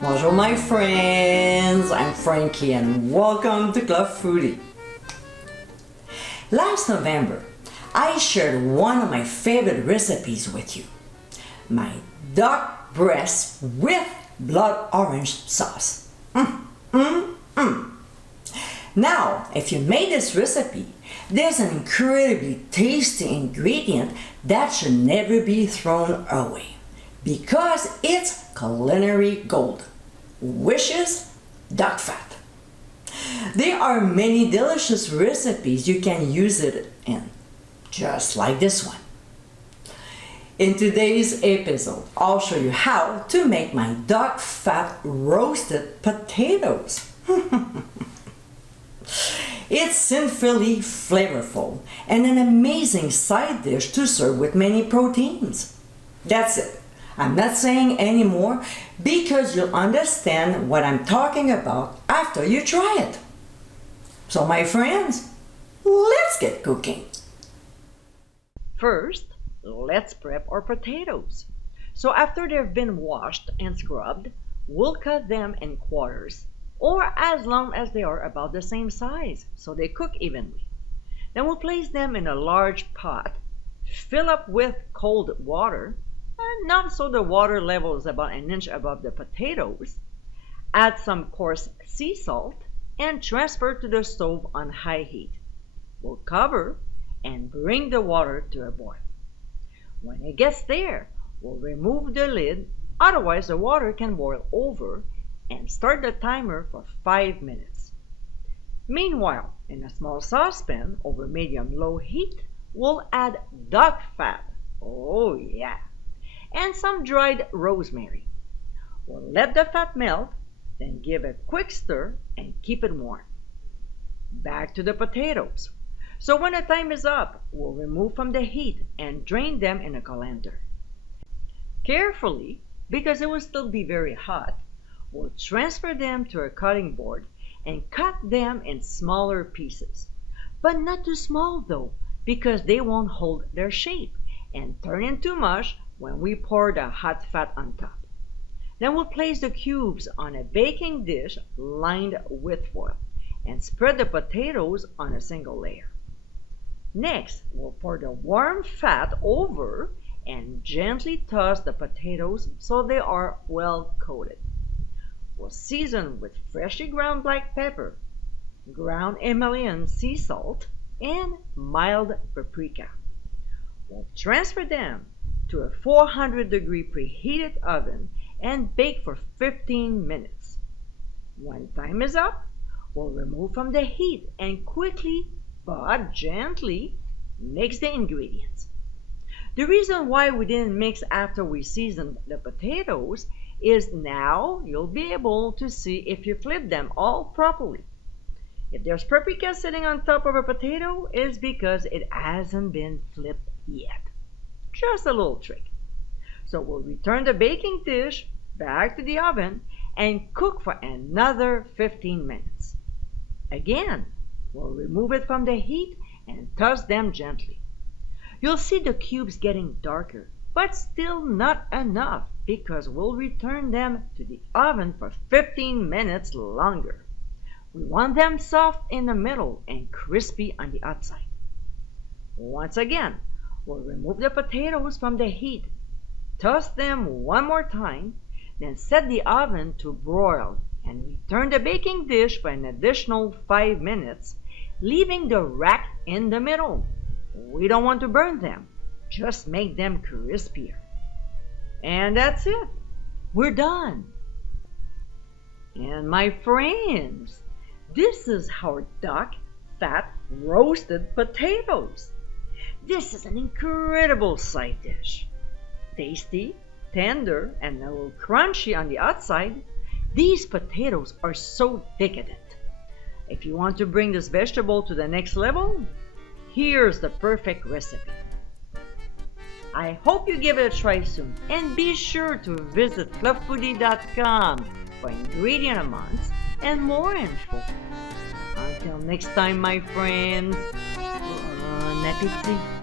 Bonjour my friends, I'm Frankie and welcome to Club Foodie. Last November, I shared one of my favorite recipes with you. My duck breast with blood orange sauce. Now, if you made this recipe, there's an incredibly tasty ingredient that should never be thrown away because it's culinary gold, which is duck fat. There are many delicious recipes you can use it in, just like this one. In today's episode, I'll show you how to make my duck fat roasted potatoes. It's sinfully flavorful and an amazing side dish to serve with many proteins. That's it. I'm not saying any more because you'll understand what I'm talking about after you try it. So my friends, let's get cooking. First, let's prep our potatoes. So after they've been washed and scrubbed, we'll cut them in quarters or as long as they are about the same size so they cook evenly. Then we'll place them in a large pot, fill up with cold water, enough so the water level is about an inch above the potatoes, add some coarse sea salt, and transfer to the stove on high heat. We'll cover and bring the water to a boil. When it gets there, we'll remove the lid, otherwise the water can boil over, and start the timer for 5 minutes. Meanwhile, in a small saucepan over medium-low heat, we'll add duck fat. Oh yeah! And some dried rosemary. We'll let the fat melt, then give a quick stir and keep it warm. Back to the potatoes. So when the time is up, we'll remove from the heat and drain them in a colander. Carefully, because it will still be very hot, we'll transfer them to a cutting board and cut them in smaller pieces. But not too small though, because they won't hold their shape and turn into mush when we pour the hot fat on top. Then we'll place the cubes on a baking dish lined with foil and spread the potatoes on a single layer. Next, we'll pour the warm fat over and gently toss the potatoes so they are well coated. We'll season with freshly ground black pepper, ground Himalayan sea salt, and mild paprika. We'll transfer them to a 400-degree preheated oven and bake for 15 minutes. When time is up, we'll remove from the heat and quickly but gently mix the ingredients. The reason why we didn't mix after we seasoned the potatoes is now you'll be able to see if you flip them all properly. If there's paprika sitting on top of a potato, it's because it hasn't been flipped yet. Just a little trick. So we'll return the baking dish back to the oven and cook for another 15 minutes. Again, we'll remove it from the heat and toss them gently. You'll see the cubes getting darker, but still not enough because we'll return them to the oven for 15 minutes longer. We want them soft in the middle and crispy on the outside. Once again, we'll remove the potatoes from the heat, toss them one more time, then set the oven to broil and return the baking dish for an additional 5 minutes, leaving the rack in the middle. We don't want to burn them, just make them crispier. And that's it. We're done. And my friends, this is our duck fat roasted potatoes. This is an incredible side dish. Tasty, tender, and a little crunchy on the outside, these potatoes are so decadent. If you want to bring this vegetable to the next level, here's the perfect recipe. I hope you give it a try soon, and be sure to visit clubfoodie.com for ingredient amounts and more info. Until next time, my friends, bon appétit!